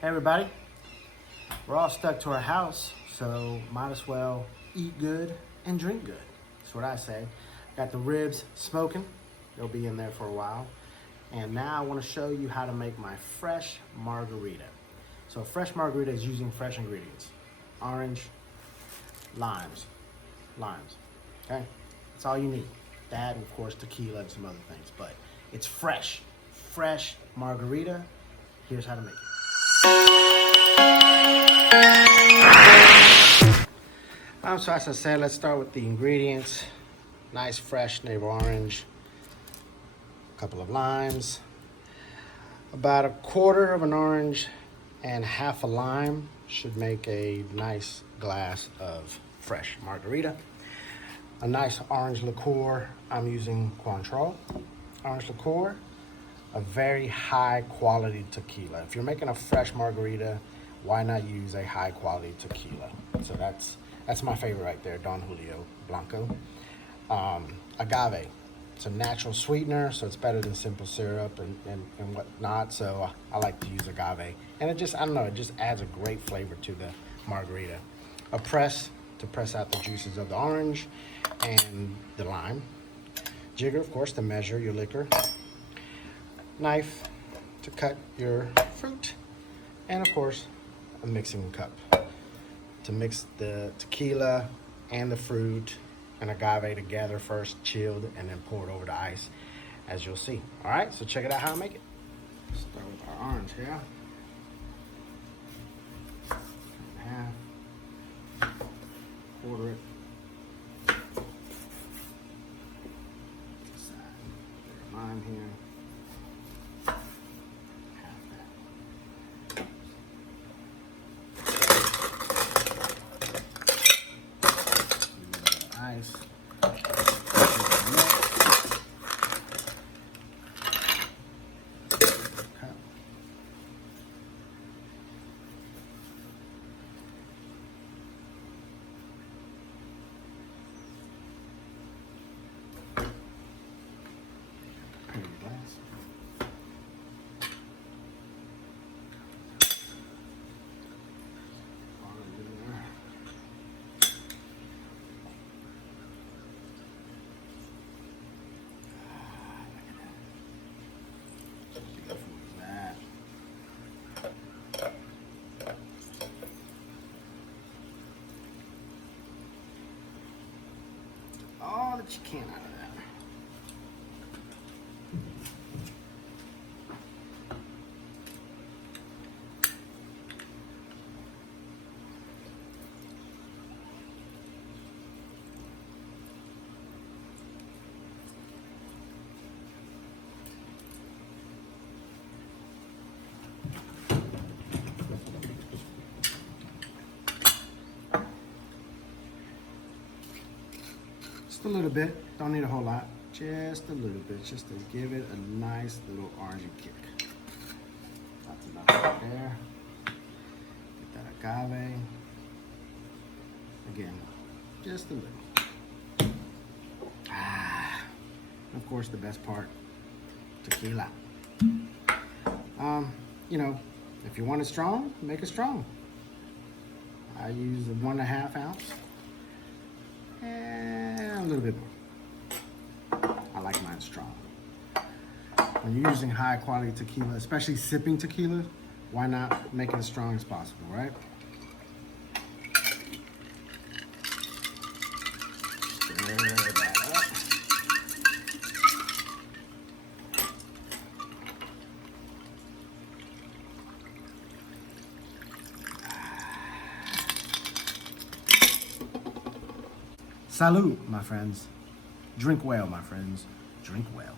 Hey everybody, we're all stuck to our house, so might as well eat good and drink good. That's what I say. Got the ribs smoking, they'll be in there for a while. And now I want to show you how to make my fresh margarita. So fresh margarita is using fresh ingredients. Orange, limes, okay? That's all you need. That and of course tequila and some other things, but it's fresh margarita. Here's how to make it. So as I said, let's start with the ingredients. Nice fresh navel orange, a couple of limes, about a quarter of an orange and half a lime should make a nice glass of fresh margarita. A nice orange liqueur, I'm using Cointreau orange liqueur, a very high quality tequila. If you're making a fresh margarita, why not use a high quality tequila? So that's my favorite right there, Don Julio Blanco. Agave, it's a natural sweetener, so it's better than simple syrup and whatnot. So I like to use agave. And it just, I don't know, it just adds a great flavor to the margarita. A press to press out the juices of the orange and the lime. Jigger, of course, to measure your liquor. Knife to cut your fruit. And of course, a mixing cup to mix the tequila and the fruit and agave together first, chilled, and then pour it over the ice, as you'll see. All right, so check it out how I make it. Start with our orange here. Half. Quarter it. Side. Lime here. Ice. All that you can out of that. Just a little bit, don't need a whole lot. Just a little bit, just to give it a nice little orangey kick. That's enough right there. Get that agave. Again, just a little. Of course, the best part, tequila. You know, if you want it strong, make it strong. I use a 1.5 ounce. And a little bit more. I like mine strong. When you're using high quality tequila, especially sipping tequila, why not make it as strong as possible, right? Stir that up. Salud, my friends. Drink well, my friends. Drink well.